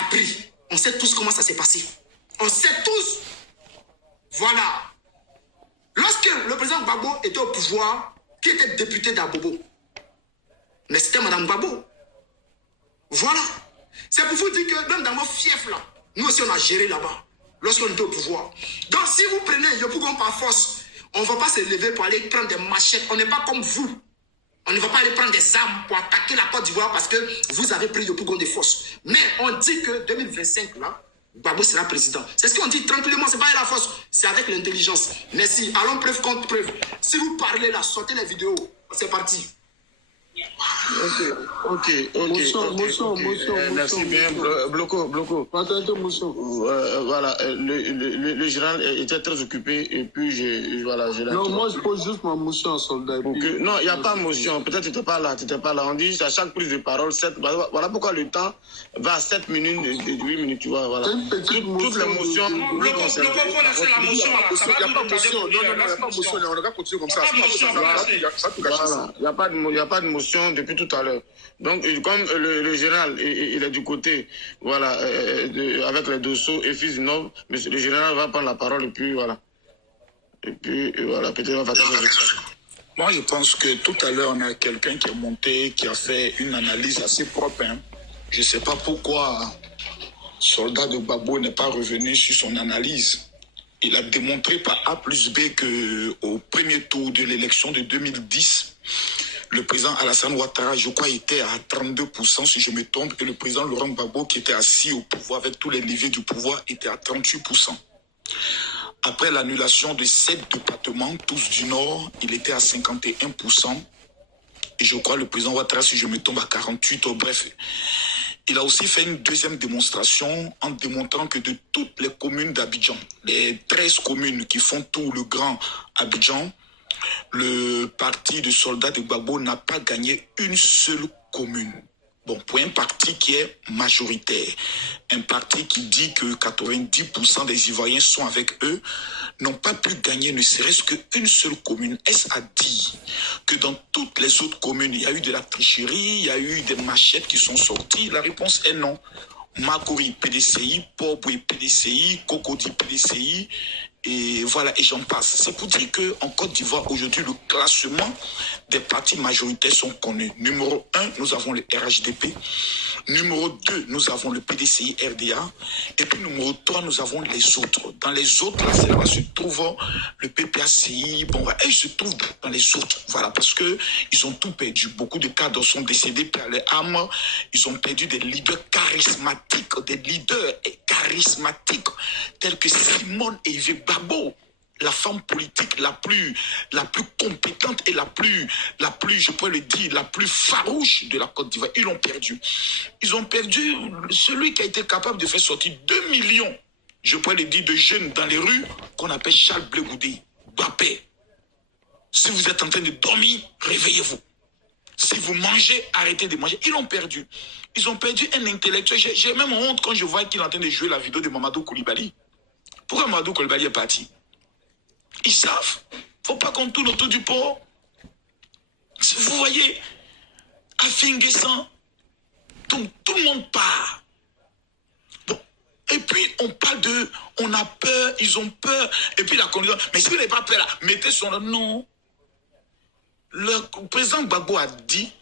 a pris. On sait tous comment ça s'est passé. On sait tous. Voilà. Lorsque le président Gbagbo était au pouvoir, qui était député d'Abobo? Mais c'était Mme Gbagbo. Voilà. C'est pour vous dire que même dans nos fiefs là, nous aussi on a géré là-bas, lorsqu'on était au pouvoir. Donc si vous prenez Yopougon par force, on ne va pas se lever pour aller prendre des machettes. On n'est pas comme vous. On ne va pas aller prendre des armes pour attaquer la Côte d'Ivoire parce que vous avez pris Yopougon de force. Mais on dit que 2025 là, Gbagbo sera président. C'est ce qu'on dit tranquillement, c'est pas la force, c'est avec l'intelligence. Merci. Allons preuve contre preuve. Si vous parlez là, sortez les vidéos. C'est parti. Ok. Merci bien, Bloco. Voilà, le général était très occupé et puis je l'ai. Non, moi je pose juste ma motion en soldat. Non, il n'y a pas de motion. Peut-être que tu n'étais pas là. On dit à chaque prise de parole, voilà pourquoi le temps va à 7 minutes, 8 minutes, tu vois. Voilà. Toutes les motions. Bloco, faut laisser la motion là. Il n'y a pas de motion. Non, il n'y a pas de motion. On va continuer comme ça. Il n'y a pas de motion depuis tout à l'heure. Donc, comme le général, il est du côté, voilà, avec les Dosso et fils du Nord, mais le général va prendre la parole et puis voilà. Peut-être on va Moi, je pense que tout à l'heure, on a quelqu'un qui est monté, qui a fait une analyse assez propre. Hein. Je ne sais pas pourquoi soldat de Gbagbo n'est pas revenu sur son analyse. Il a démontré par A plus B qu'au premier tour de l'élection de 2010, le président Alassane Ouattara, je crois, était à 32%, si je me trompe, et le président Laurent Gbagbo, qui était assis au pouvoir avec tous les leviers du pouvoir, était à 38%. Après l'annulation de 7 départements, tous du Nord, il était à 51%. Et je crois le président Ouattara, si je me trompe, à 48%. Bref, il a aussi fait une deuxième démonstration en démontrant que de toutes les communes d'Abidjan, les 13 communes qui font tout le grand Abidjan, le parti de soldats de Gbagbo n'a pas gagné une seule commune. Bon, pour un parti qui est majoritaire, un parti qui dit que 90% des Ivoiriens sont avec eux, n'ont pas pu gagner ne serait-ce qu'une seule commune. Est-ce à dire que dans toutes les autres communes, il y a eu de la tricherie, il y a eu des machettes qui sont sorties? La réponse est non. Makori PDCI, Pobwe PDCI, Cocody PDCI, et voilà, et j'en passe. C'est pour dire qu'en Côte d'Ivoire, aujourd'hui, le classement des partis majoritaires sont connus. Numéro 1, nous avons le RHDP. Numéro 2, nous avons le PDCI RDA. Et puis numéro 3, nous avons les autres. Dans les autres, là, c'est là se trouve le PPACI. Bon, ils se trouvent dans les autres. Voilà, parce que ils ont tout perdu. Beaucoup de cadres sont décédés par les âmes. Ils ont perdu des leaders charismatiques, tels que Simone et Yves Gbagbo, la femme politique la plus compétente et la plus, je pourrais le dire, la plus farouche de la Côte d'Ivoire. Ils l'ont perdu. Ils ont perdu celui qui a été capable de faire sortir 2 millions, je pourrais le dire, de jeunes dans les rues, qu'on appelle Charles Blé Goudé, Bappé. Si vous êtes en train de dormir, réveillez-vous. Si vous mangez, arrêtez de manger. Ils l'ont perdu. Ils ont perdu un intellectuel. J'ai même honte quand je vois qu'il est en train de jouer la vidéo de Mamadou Koulibaly. Pourquoi Mamadou Koulibaly est parti? Ils savent. Il ne faut pas qu'on tourne autour du pot. Vous voyez, à Finguessan, tout le monde part. Bon. Et puis, on parle on a peur, ils ont peur. Et puis, la condition, mais si vous n'avez pas peur, là, mettez son nom. Non. Le président Gbagbo a dit,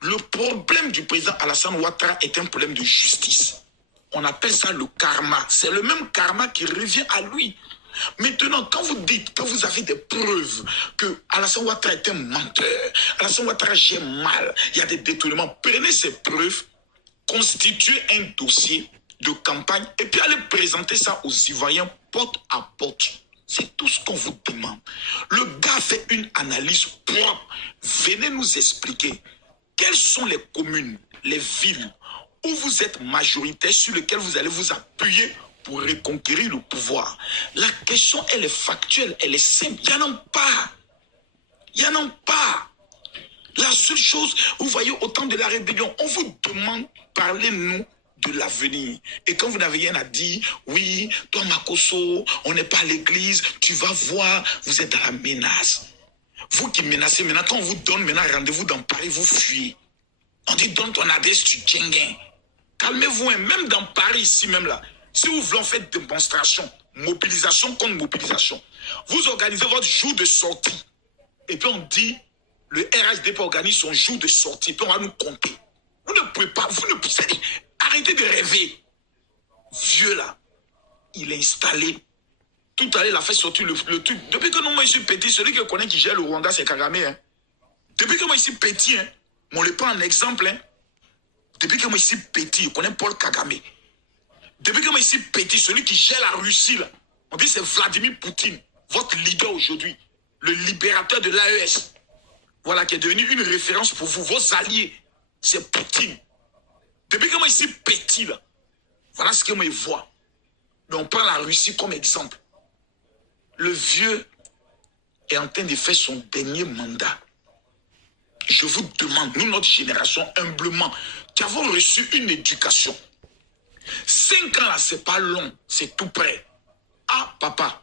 le problème du président Alassane Ouattara est un problème de justice. On appelle ça le karma. C'est le même karma qui revient à lui. Maintenant, quand vous dites que vous avez des preuves que Alassane Ouattara est un menteur, Alassane Ouattara gère mal, il y a des détournements, prenez ces preuves, constituez un dossier de campagne et puis allez présenter ça aux Ivoiriens porte à porte. C'est tout ce qu'on vous demande. Le gars fait une analyse propre. Venez nous expliquer quelles sont les communes, les villes où vous êtes majoritaire, sur lesquelles vous allez vous appuyer pour reconquérir le pouvoir. La question, elle est factuelle, elle est simple. Il n'y en a pas. Il n'y en a pas. La seule chose, vous voyez, au temps de la rébellion, on vous demande, parlez-nous de l'avenir. Et quand vous n'avez rien à dire, oui, toi Makosso, on n'est pas à l'église, tu vas voir, vous êtes dans la menace. Vous qui menacez, maintenant quand on vous donne maintenant rendez-vous dans Paris, vous fuyez. On dit donne ton adresse, tu tiens gain. Calmez-vous, hein. Même dans Paris, ici même là, si vous voulez faire démonstration, mobilisation contre mobilisation, vous organisez votre jour de sortie. Et puis on dit, le RHDP organise son jour de sortie, et puis on va nous compter. Vous ne pouvez pas, vous ne pouvez pas, arrêtez de rêver. Vieux là, il est installé. Tout à l'heure, il a fait sortir le truc. Depuis que moi, je suis petit, celui que connaît qui gère le Rwanda, c'est Kagame. Hein. Depuis que moi, je suis petit, hein, on le prend en exemple. Hein. Depuis que moi, je suis petit, je connais Paul Kagame. Depuis que moi, je suis petit, celui qui gère la Russie, là, on dit c'est Vladimir Poutine, votre leader aujourd'hui, le libérateur de l'AES. Voilà, qui est devenu une référence pour vous, vos alliés. C'est Poutine. Depuis que moi, je suis petit, là, voilà ce que moi, je vois. Mais on prend la Russie comme exemple. Le vieux est en train de faire son dernier mandat. Je vous demande, nous, notre génération, humblement, qui avons reçu une éducation. 5 ans, là, c'est pas long, c'est tout près. Ah, papa,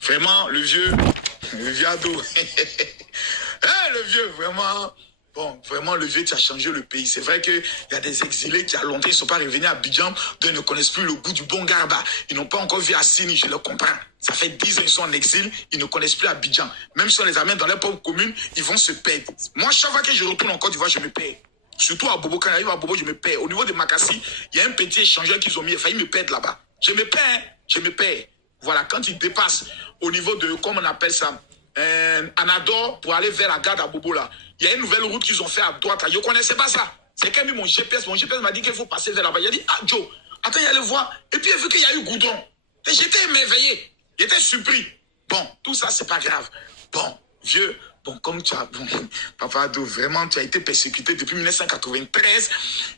vraiment, le vieux ado. Le vieux, vraiment, bon, vraiment, le vieux, tu as changé le pays. C'est vrai qu'il y a des exilés qui, à longtemps, ils ne sont pas revenus à Abidjan, donc ils ne connaissent plus le goût du bon garba. Ils n'ont pas encore vu Assini, je le comprends. Ça fait 10 ans qu'ils sont en exil, ils ne connaissent plus Abidjan. Même si on les amène dans leur propre commune, ils vont se perdre. Moi, chaque fois que je retourne en Côte d'Ivoire, je me perds. Surtout à Bobo, quand j'arrive à Bobo, je me perds. Au niveau de Makassi, il y a un petit échangeur qu'ils ont mis, il a failli me perdre là-bas. Je me perds, hein, je me perds. Voilà, quand ils dépassent au niveau de, comment on appelle ça, Anador, pour aller vers la gare à Bobo là, il y a une nouvelle route qu'ils ont fait à droite là. Je ne connaissais pas ça. C'est quand même mon GPS m'a dit qu'il faut passer vers là-bas. Il a dit, ah Joe, attends, il allait voir. Et puis il a vu qu'il y a eu goudron. Et j'étais émerveillé. J'étais surpris. Bon, tout ça, c'est pas grave. Bon, vieux, bon, comme tu as... Bon, Papa Ado, vraiment, tu as été persécuté depuis 1993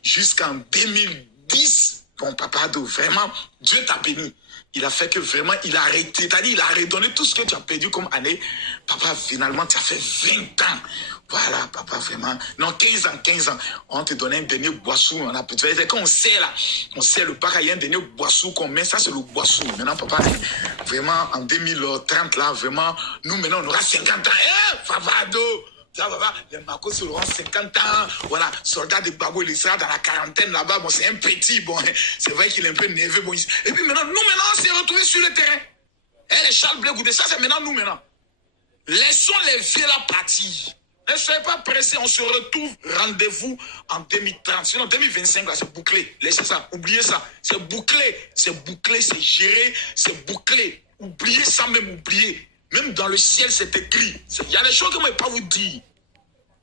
jusqu'en 2010. Bon, Papa Ado, vraiment, Dieu t'a béni. Il a fait que vraiment, il a arrêté. C'est-à-dire, il a redonné tout ce que tu as perdu comme année. Papa, finalement, tu as fait 20 ans. Voilà, papa, vraiment. Non, 15 ans. On te donnait un dernier boissou. On a peut-être, quand on sait là, on sait le bac, il y a un dernier boissou qu'on met. Ça, c'est le boissou. Maintenant, papa, vraiment, en 2030, là, vraiment, nous, maintenant, on aura 50 ans. Papa Ado. Ça, papa, les Makos auront 50 ans. Voilà, soldat de Babo, il sera dans la quarantaine là-bas. Bon, c'est un petit. Bon, c'est vrai qu'il est un peu nerveux. Bon, et puis maintenant, nous, on s'est retrouvés sur le terrain. Les Charles Blé Goudé, ça, c'est maintenant nous, maintenant. Laissons les vieux là partir. Ne soyez pas pressés, on se retrouve, rendez-vous en 2030. Sinon, 2025, là, c'est bouclé. Laissez ça, oubliez ça. C'est bouclé, c'est géré, c'est bouclé. Oubliez ça, même oubliez. Même dans le ciel, c'est écrit. Il y a des choses que je ne vais pas vous dire.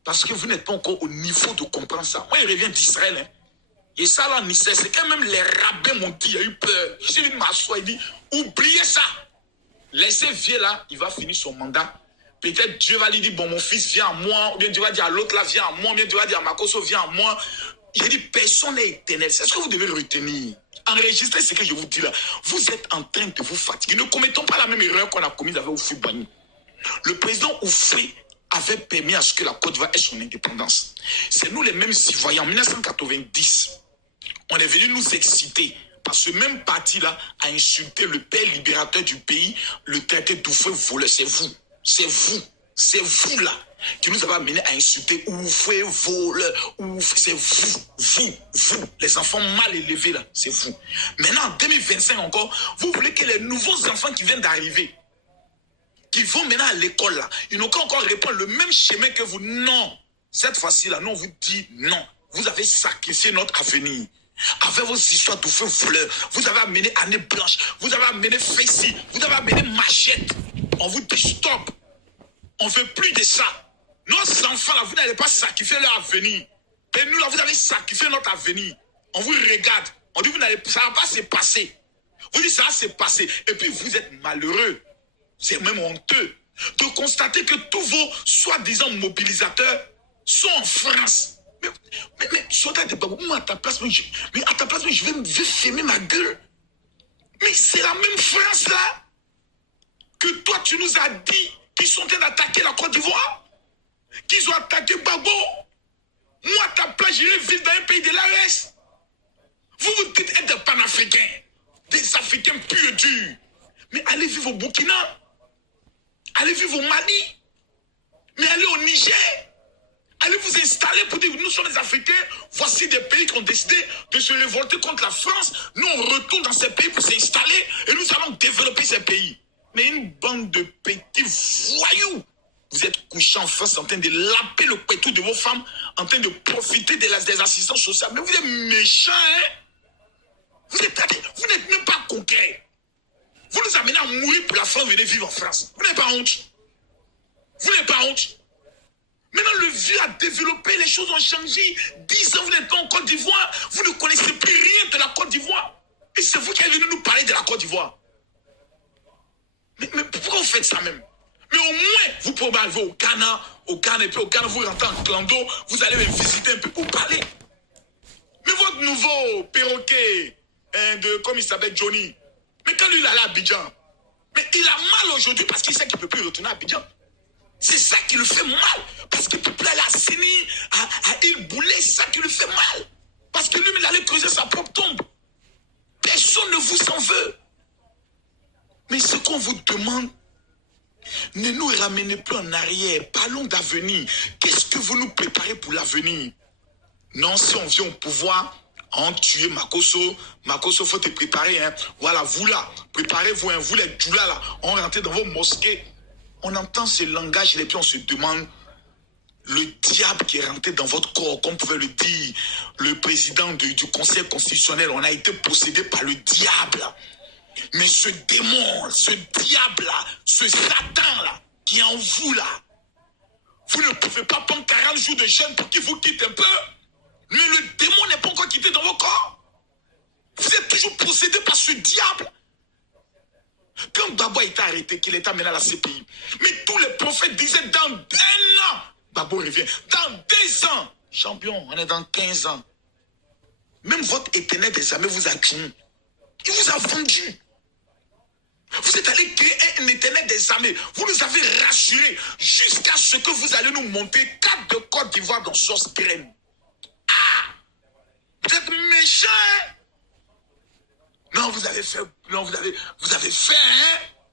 Parce que vous n'êtes pas encore au niveau de comprendre ça. Moi, il revient d'Israël. Hein. Et ça, là, en Israël, c'est quand même les rabbins m'ont dit, il y a eu peur. Je suis venu m'asseoir, il dit, oubliez ça. Laissez vieux là, il va finir son mandat. Peut-être Dieu va lui dire, bon, mon fils, viens à moi. Ou bien Dieu va dire à l'autre là, viens à moi. Ou bien Dieu va dire à Makoso, viens à moi. Il dit, personne n'est éternel. C'est ce que vous devez retenir. Enregistrez ce que je vous dis là. Vous êtes en train de vous fatiguer. Ne commettons pas la même erreur qu'on a commise avec Oufoué-Boigny. Le président Oufoué avait permis à ce que la Côte d'Ivoire ait son indépendance. C'est nous les mêmes citoyens. En 1990, on est venu nous exciter. Parce que ce même parti-là a insulté le père libérateur du pays, le traité d'Oufoué voleur. C'est vous. C'est vous là qui nous avez amené à insulter Oufoué voleur. C'est vous, les enfants mal élevés là, c'est vous. Maintenant en 2025 encore, vous voulez que les nouveaux enfants qui viennent d'arriver, qui vont maintenant à l'école là, ils n'ont qu'à encore répondre le même chemin que vous. Non, cette fois-ci là, nous on vous dit non. Vous avez sacrifié notre avenir. Avec vos histoires d'Oufoué voleur, vous avez amené Année Blanche, vous avez amené Fessi, vous avez amené Machette. On vous dit stop. On ne veut plus de ça. Nos enfants, là, vous n'allez pas sacrifier leur avenir. Et nous, là, vous avez sacrifié notre avenir. On vous regarde. On dit, ça ne va pas se passer. Vous dites, ça va se passer. Et puis, vous êtes malheureux. C'est même honteux de constater que tous vos soi-disant mobilisateurs sont en France. Mais soldat de Babou, moi, à ta place, je vais fermer ma gueule. Mais c'est la même France, là. Que toi, tu nous as dit qu'ils sont en train d'attaquer la Côte d'Ivoire, qu'ils ont attaqué Babo. Moi, à ta place, j'irai vivre dans un pays de l'AES. Vous vous dites être des panafricains, des Africains purs et durs. Mais allez vivre au Burkina, allez vivre au Mali, mais allez au Niger, Allez vous installer pour dire, nous sommes les Africains, voici des pays qui ont décidé de se révolter contre la France. Nous, on retourne dans ces pays pour s'installer et nous allons développer ces pays. Mais une bande de petits voyous. Vous êtes couchés en France en train de laper le pétou de vos femmes, en train de profiter des assistances sociales. Mais vous êtes méchants, hein? Vous n'êtes même pas concret. Vous nous amenez à mourir pour la France, venez vivre en France. Vous n'avez pas honte. Vous n'avez pas honte. Maintenant, le vieux a développé, les choses ont changé. 10 ans, vous n'êtes pas en Côte d'Ivoire. Vous ne connaissez plus rien de la Côte d'Ivoire. Et c'est vous qui êtes venu nous parler de la Côte d'Ivoire. Mais pourquoi vous faites ça même? Mais au moins, vous pouvez arriver au Ghana, et puis au Ghana, vous rentrez en clando, vous allez me visiter un peu pour parler. Mais votre nouveau perroquet, comme il s'appelle Johnny, mais quand lui, il allait à Abidjan, mais il a mal aujourd'hui parce qu'il sait qu'il ne peut plus retourner à Abidjan. C'est ça qui lui fait mal. Parce qu'il ne peut plus aller à Séni, à Il Boulay, c'est ça qui lui fait mal. Parce que lui, il allait creuser sa propre tombe. Personne ne vous en veut. Mais ce qu'on vous demande, ne nous ramenez plus en arrière. Parlons d'avenir. Qu'est-ce que vous nous préparez pour l'avenir? Non, si on vient au pouvoir, on tue Makosso. Makosso, il faut te préparer. Hein. Voilà, vous là, préparez-vous. Hein. Vous les djoulas là, on rentre dans vos mosquées. On entend ce langage et puis on se demande le diable qui est rentré dans votre corps, comme pouvait le dire le président du Conseil constitutionnel. On a été possédé par le diable. Mais ce démon, ce diable-là, ce Satan-là, qui est en vous là, vous ne pouvez pas prendre 40 jours de jeûne pour qu'il vous quitte un peu. Mais le démon n'est pas encore quitté dans vos corps. Vous êtes toujours possédé par ce diable. Quand Babo a été arrêté, qu'il est amené à la CPI, mais tous les prophètes disaient dans 1 an, Babo revient. Dans 2 ans, champion, on est dans 15 ans. Même votre éternel des armées vous a tué. Il vous a vendu. Vous êtes allé créer un éternel des armées. Vous nous avez rassurés jusqu'à ce que vous allez nous monter 4 de Côte d'Ivoire dans sauce graine. Ah! Vous êtes méchants, hein? Non, vous avez fait, hein?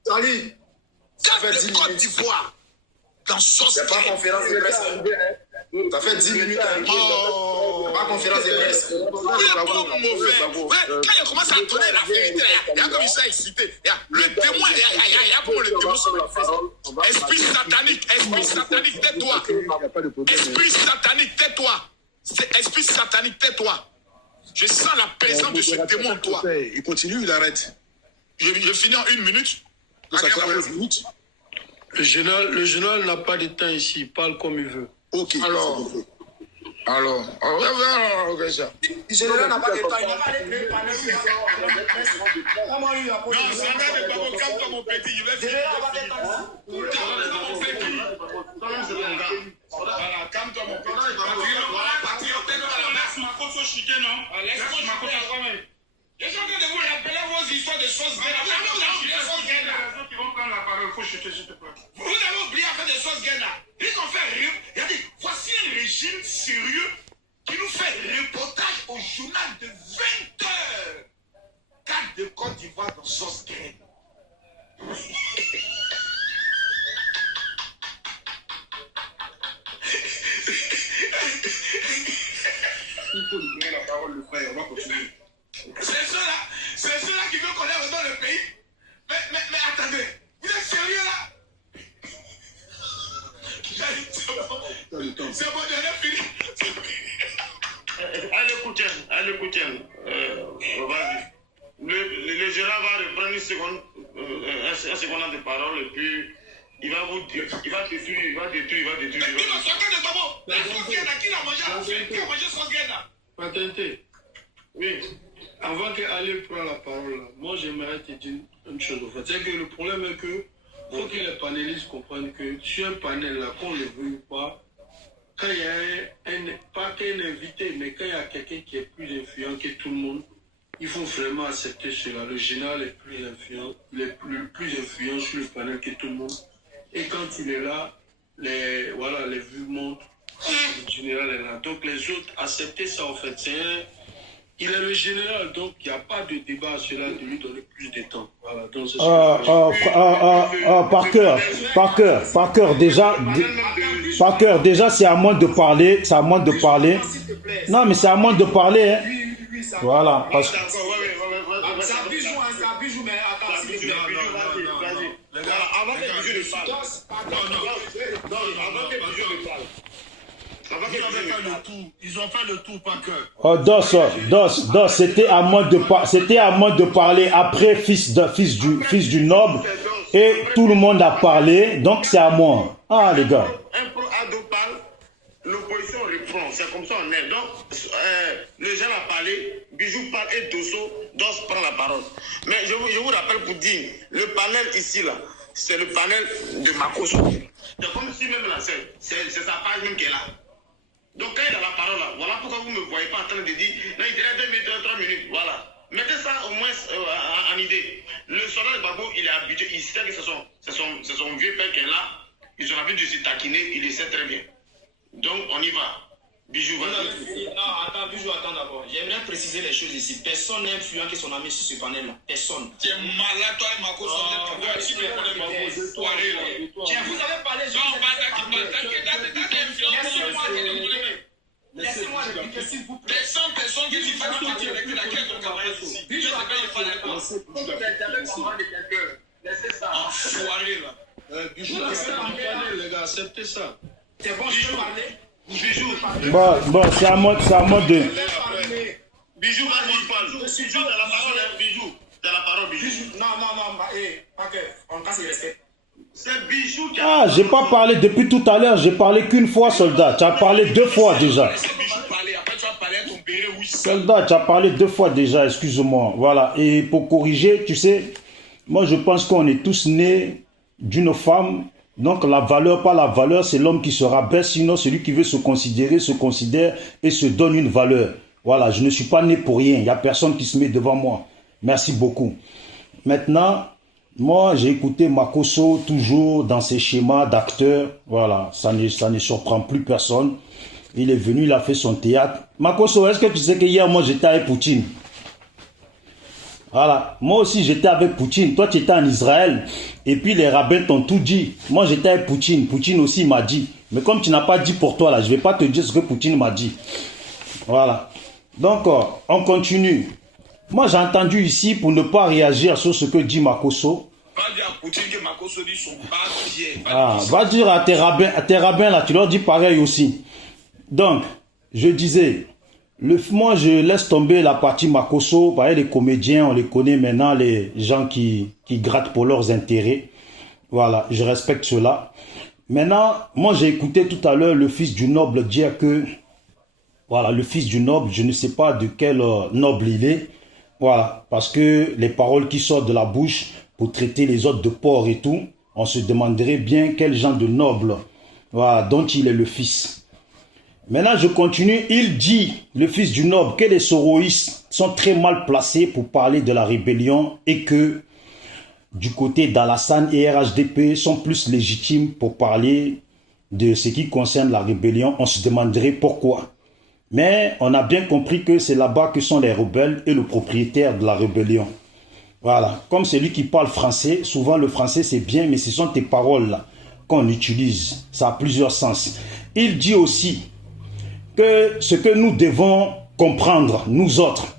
Charlie, 4 de Côte d'Ivoire dans sauce c'est pas graine. conférence de presse. Ça fait 10 minutes. Oh! C'est pas conférence de presse. Vous êtes pas mauvais. Ouais, quand il commence à donner la vérité, il y a comme il s'est excité. Le témoin, il y a comme le témoin sur le face. Esprit satanique, tais-toi. Esprit satanique, tais-toi. Esprit satanique, tais-toi. Je sens la présence de ce démon en toi. Il continue, il arrête. Je finis en 1 minute. Ça fait 11 minutes. Le général n'a pas de temps ici, il parle comme il veut. Ok. Alors, ok, ça. Le général n'a pas de temps. Il n'a pas de Non, ça va de Babo, calme-toi mon petit, je vais finir. Calme-toi mon petit. Voilà, calme-toi mon petit. Laisse Makosso chiquer, non? Laisse Makosso chiquer. Je suis en train de vous rappeler vos histoires de sauce gaine. Qui vont prendre la parole, il faut chuter, s'il te plaît. Vous avez oublié à faire des sauces gaine là. Ils ont fait rire. Regardez, voici un régime sérieux qui nous fait reportage au journal de 20 heures. 4 de Côte d'Ivoire dans sauce gaine. Il faut lui donner la parole, le frère. On va continuer. C'est ceux-là qui veulent qu'on aille dans le pays. Mais attendez, vous êtes sérieux là? C'est bon, j'en ai fini. Allez, écoutez, vas-y. Le gérard va reprendre un second de parole et puis il va vous dire, il va détruire. Mais qui va sortir de Babo? La sauce gaine là, qui l'a mangé sauce gaine là? Patente, oui. Avant qu'Ali prenne la parole, moi j'aimerais te dire une chose. En fait, c'est que le problème est que faut que les panélistes comprennent que sur un panel là, qu'on le veut ou pas, quand il y a pas qu'un invité, mais quand il y a quelqu'un qui est plus influent que tout le monde, il faut vraiment accepter cela. Le général est plus influent, plus influent sur le panel que tout le monde. Et quand il est là, les vues montent. Le général est là. Donc les autres, accepter ça en fait, Il est le général, donc il n'y a pas de débat à cela de lui donner plus de temps. Voilà, donc c'est déjà, c'est à moi de parler, Non, mais c'est à moi de parler, hein. Voilà, parce que... C'est Bijou, mais attends, s'il te plaît. Avant que Bijou ne parle. Ils ont fait le tour, pas que. Oh, Dos, c'était à moi de parler après fils du noble, et tout le monde a parlé, donc c'est à moi. Ah, les gars. Un pro-ado parle, l'opposition reprend, c'est comme ça on est. Donc, le jeune a parlé, Bijou parle et Dos prend la parole. Mais je vous rappelle pour dire, le panel ici, là, c'est le panel de Makosso. C'est comme si même là, c'est sa page même qui est là. Donc quand il a la parole là, voilà pourquoi vous ne me voyez pas en train de dire, non, il dirait 2 minutes, 3 minutes, voilà. Mettez ça au moins en idée. Le soldat de Gbagbo, il est habitué, il sait que c'est son vieux père qui est là, ils ont l'habitude de se taquiner, il le sait très bien. Donc on y va. Bijou, vas-y. Non, attends, Bijou, attends d'abord. J'aimerais préciser les choses ici. Personne n'est influent que son ami sur ce panel-là. Personne. Tu es malade, toi et Makosso. Vous avez parlé. Laissez-moi répliquer, s'il vous plaît. Des 100 personnes qui sont parties avec laquelle on travaille ici. Bijou, Laissez ça. Enfoiré là. Bijou, les gars, acceptez ça. c'est bon, je peux parler. Bijou. Bon, c'est à moi de... Bijou, vas-y, parle. Bijou, t'as la parole, hein, Bijou. T'as la parole, Bijou. Non, pas que. On casse le respect. C'est Bijou qui a... Ah, j'ai pas parlé depuis tout à l'heure, j'ai parlé qu'une fois, soldat. Tu as parlé 2 fois déjà. Soldat, tu as parlé 2 fois déjà, excuse-moi. Voilà, et pour corriger, tu sais, moi je pense qu'on est tous nés d'une femme. Donc la valeur, pas la valeur, c'est l'homme qui se rabaisse, sinon celui qui veut se considérer, se considère et se donne une valeur. Voilà, je ne suis pas né pour rien, il n'y a personne qui se met devant moi. Merci beaucoup. Maintenant, moi j'ai écouté Makosso toujours dans ses schémas d'acteur. Voilà, ça ne surprend plus personne. Il est venu, il a fait son théâtre. Makosso, est-ce que tu sais que hier, moi j'étais avec Poutine? Voilà, moi aussi j'étais avec Poutine, toi tu étais en Israël, et puis les rabbins t'ont tout dit. Moi j'étais avec Poutine, Poutine aussi m'a dit. Mais comme tu n'as pas dit pour toi là, je ne vais pas te dire ce que Poutine m'a dit. Voilà, donc on continue. Moi j'ai entendu ici, pour ne pas réagir sur ce que dit Makosso. Va dire à Poutine que Makosso dit son bas-pied. Va dire à tes rabbins là, tu leur dis pareil aussi. Donc, je disais... moi, je laisse tomber la partie Makosso. Les comédiens, on les connaît maintenant, les gens qui grattent pour leurs intérêts. Voilà, je respecte cela. Maintenant, moi, j'ai écouté tout à l'heure le fils du noble dire que... Voilà, le fils du noble, je ne sais pas de quel noble il est. Voilà, parce que les paroles qui sortent de la bouche pour traiter les autres de porcs et tout, on se demanderait bien quel genre de noble, voilà, dont il est le fils. Maintenant, je continue. Il dit, le fils du noble, que les soroïstes sont très mal placés pour parler de la rébellion et que du côté d'Alassane et RHDP sont plus légitimes pour parler de ce qui concerne la rébellion. On se demanderait pourquoi. Mais on a bien compris que c'est là-bas que sont les rebelles et le propriétaire de la rébellion. Voilà. Comme celui qui parle français, souvent le français c'est bien, mais ce sont tes paroles là qu'on utilise. Ça a plusieurs sens. Il dit aussi que ce que nous devons comprendre, nous autres,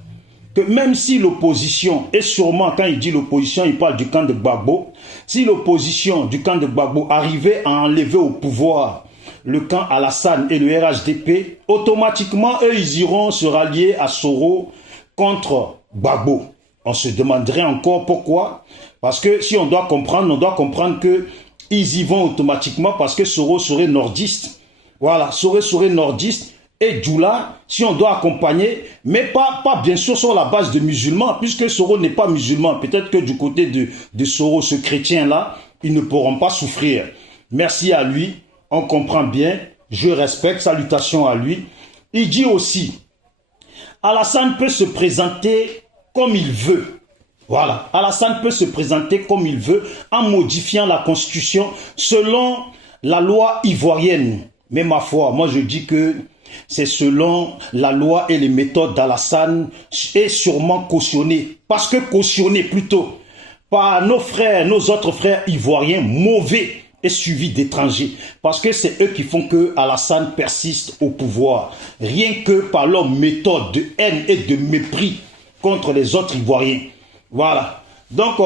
que même si l'opposition, et sûrement quand il dit l'opposition, il parle du camp de Gbagbo, si l'opposition du camp de Gbagbo arrivait à enlever au pouvoir le camp Alassane et le RHDP, automatiquement, eux, ils iront se rallier à Soro contre Gbagbo. On se demanderait encore pourquoi. Parce que si on doit comprendre que ils y vont automatiquement parce que Soro serait nordiste. Voilà, Soro serait nordiste. Et Djoula, si on doit accompagner, mais pas bien sûr sur la base de musulmans, puisque Soro n'est pas musulman. Peut-être que du côté de Soro, ce chrétien-là, ils ne pourront pas souffrir. Merci à lui, on comprend bien, je respecte, salutations à lui. Il dit aussi, Alassane peut se présenter comme il veut. Voilà, Alassane peut se présenter comme il veut en modifiant la constitution selon la loi ivoirienne. Mais ma foi, moi je dis que c'est selon la loi et les méthodes d'Alassane et sûrement cautionné, parce que cautionné plutôt par nos frères, nos autres frères ivoiriens mauvais et suivis d'étrangers, parce que c'est eux qui font que Alassane persiste au pouvoir, rien que par leur méthode de haine et de mépris contre les autres Ivoiriens. Voilà. Donc,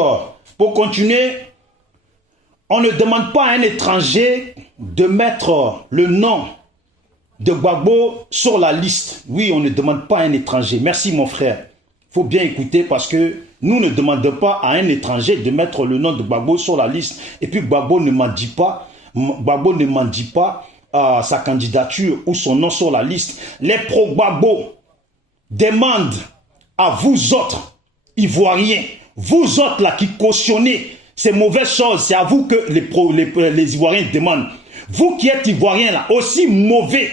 pour continuer, on ne demande pas à un étranger de mettre le nom de Gbagbo sur la liste. Oui, on ne demande pas à un étranger. Merci mon frère. Il faut bien écouter parce que nous ne demandons pas à un étranger de mettre le nom de Gbagbo sur la liste. Et puis Gbagbo ne m'en dit pas sa candidature ou son nom sur la liste. Les pro-Gbagbo demandent à vous autres Ivoiriens, vous autres là qui cautionnez ces mauvaises choses, c'est à vous que les Ivoiriens demandent. Vous qui êtes Ivoiriens là, aussi mauvais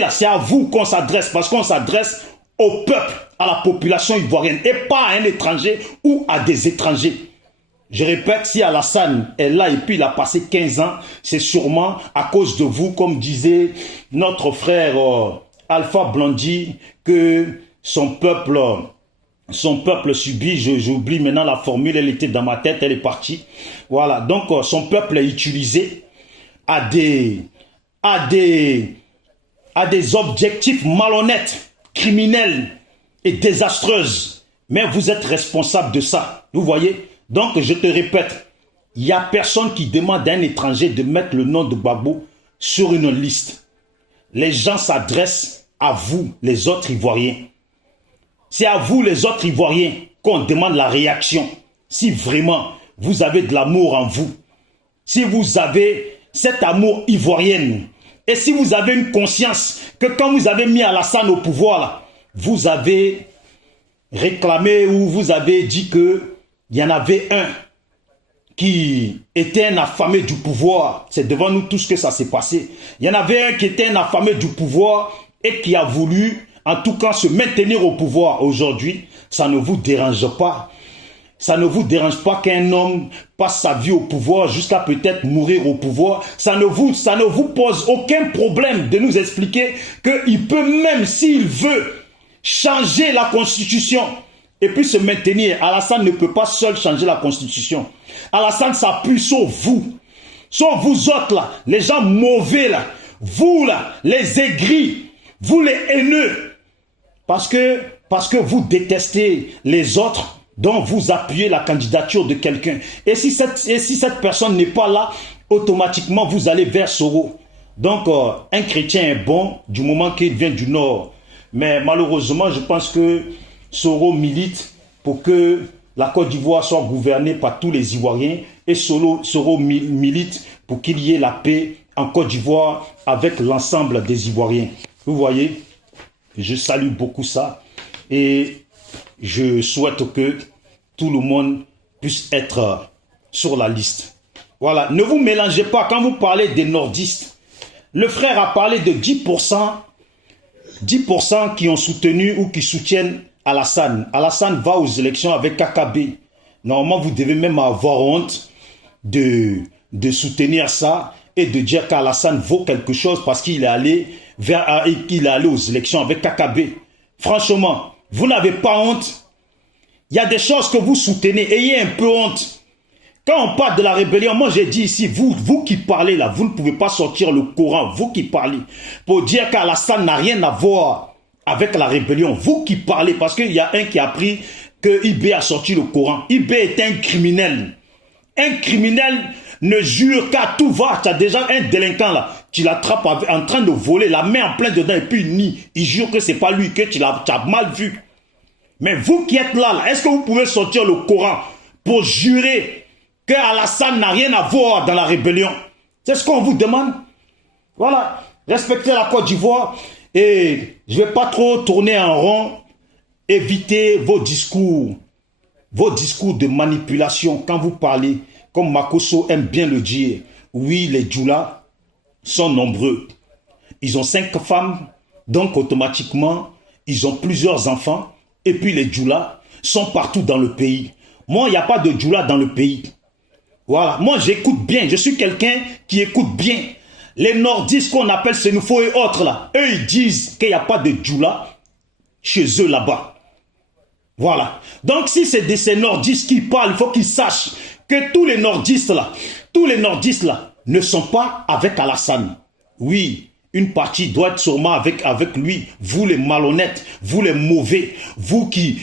là, c'est à vous qu'on s'adresse, parce qu'on s'adresse au peuple, à la population ivoirienne, et pas à un étranger ou à des étrangers. Je répète, si Alassane est là et puis il a passé 15 ans, c'est sûrement à cause de vous, comme disait notre frère Alpha Blondy, que son peuple subit, j'oublie maintenant la formule, elle était dans ma tête, elle est partie. Voilà, donc son peuple est utilisé à des objectifs malhonnêtes, criminels et désastreuses. Mais vous êtes responsable de ça, vous voyez. Donc je te répète, il n'y a personne qui demande à un étranger de mettre le nom de Gbagbo sur une liste. Les gens s'adressent à vous, les autres Ivoiriens. C'est à vous, les autres Ivoiriens, qu'on demande la réaction. Si vraiment vous avez de l'amour en vous, si vous avez cet amour ivoirien, et si vous avez une conscience que quand vous avez mis Alassane au pouvoir, là, vous avez réclamé ou vous avez dit qu'il y en avait un qui était un affamé du pouvoir. C'est devant nous tous que ça s'est passé. Il y en avait un qui était un affamé du pouvoir et qui a voulu, en tout cas, se maintenir au pouvoir. Aujourd'hui, ça ne vous dérange pas. Ça ne vous dérange pas qu'un homme passe sa vie au pouvoir jusqu'à peut-être mourir au pouvoir. Ça ne vous pose aucun problème de nous expliquer qu'il peut même, s'il veut, changer la constitution et puis se maintenir. Alassane ne peut pas seul changer la constitution. Alassane s'appuie sur vous. Sur vous autres là, les gens mauvais là. Vous là, les aigris. Vous les haineux. Parce que vous détestez les autres. Donc vous appuyez la candidature de quelqu'un. Et si cette personne n'est pas là, automatiquement vous allez vers Soro. Donc un chrétien est bon du moment qu'il vient du Nord. Mais malheureusement, je pense que Soro milite pour que la Côte d'Ivoire soit gouvernée par tous les Ivoiriens. Et Soro milite pour qu'il y ait la paix en Côte d'Ivoire avec l'ensemble des Ivoiriens. Vous voyez, je salue beaucoup ça. Et je souhaite que tout le monde puisse être sur la liste. Voilà, ne vous mélangez pas quand vous parlez des nordistes. Le frère a parlé de 10% qui ont soutenu ou qui soutiennent Alassane. Alassane va aux élections avec KKB. Normalement, vous devez même avoir honte de soutenir ça et de dire qu'Alassane vaut quelque chose parce qu'il est allé aux élections avec KKB. Franchement, vous n'avez pas honte. Il y a des choses que vous soutenez. Ayez un peu honte. Quand on parle de la rébellion, moi j'ai dit ici, vous qui parlez là, vous ne pouvez pas sortir le Coran, vous qui parlez, pour dire qu'Alassane n'a rien à voir avec la rébellion. Vous qui parlez, parce qu'il y a un qui a appris que IB a sorti le Coran. IB est un criminel. Un criminel ne jure qu'à tout va. Tu as déjà un délinquant là, tu l'attrapes en train de voler, la main en plein dedans et puis il jure que c'est pas lui, que tu as mal vu. Mais vous qui êtes là, est-ce que vous pouvez sortir le Coran pour jurer que Alassane n'a rien à voir dans la rébellion? C'est ce qu'on vous demande. Voilà, respectez la Côte d'Ivoire et je ne vais pas trop tourner en rond. Évitez vos discours de manipulation quand vous parlez, comme Makosso aime bien le dire. Oui, les Djoula sont nombreux. Ils ont 5 femmes, donc automatiquement, ils ont plusieurs enfants. Et puis les Djoula sont partout dans le pays. Moi, il n'y a pas de Djoula dans le pays. Voilà, moi j'écoute bien. Je suis quelqu'un qui écoute bien. Les nordistes qu'on appelle Sénoufo et autres là, eux ils disent qu'il n'y a pas de djoula chez eux là-bas. Voilà. Donc si c'est de ces nordistes qui parlent, il faut qu'ils sachent que tous les nordistes là ne sont pas avec Alassane. Oui, une partie doit être sûrement avec lui. Vous les malhonnêtes, vous les mauvais, vous qui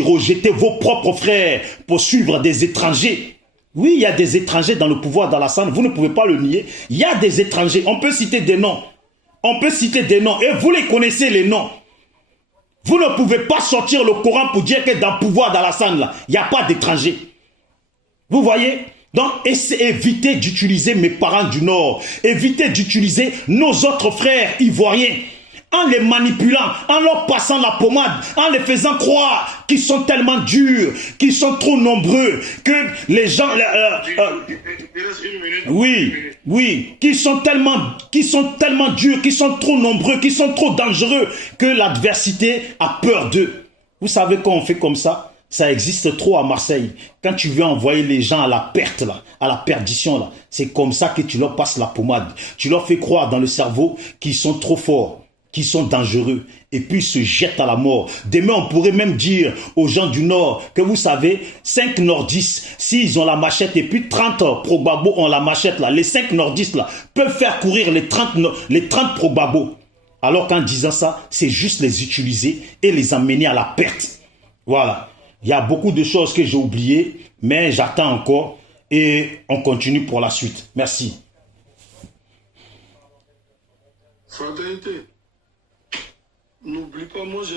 rejetez vos propres frères pour suivre des étrangers. Oui, il y a des étrangers dans le pouvoir d'Alassane, vous ne pouvez pas le nier. Il y a des étrangers, on peut citer des noms. On peut citer des noms et vous les connaissez les noms. Vous ne pouvez pas sortir le Coran pour dire que dans le pouvoir d'Alassane, là, il n'y a pas d'étrangers. Vous voyez? Donc, évitez d'utiliser mes parents du Nord. Évitez d'utiliser nos autres frères ivoiriens. En les manipulant, en leur passant la pommade, en les faisant croire qu'ils sont tellement durs, qu'ils sont trop nombreux, que les gens... qu'ils sont tellement durs, qu'ils sont trop nombreux, qu'ils sont trop dangereux, que l'adversité a peur d'eux. Vous savez quand on fait comme ça? Ça existe trop à Marseille. Quand tu veux envoyer les gens à la perte, là, à la perdition, là, c'est comme ça que tu leur passes la pommade. Tu leur fais croire dans le cerveau qu'ils sont trop forts, qu'ils sont dangereux, et puis ils se jettent à la mort. Demain, on pourrait même dire aux gens du Nord que vous savez, 5 nordistes, s'ils ont la machette, et puis 30 Progbabo ont la machette, là, les 5 nordistes là, peuvent faire courir les 30 Progbabo. Alors qu'en disant ça, c'est juste les utiliser et les amener à la perte. Voilà. Il y a beaucoup de choses que j'ai oubliées, mais j'attends encore et on continue pour la suite. Merci. Fraternité, n'oublie pas, moi j'ai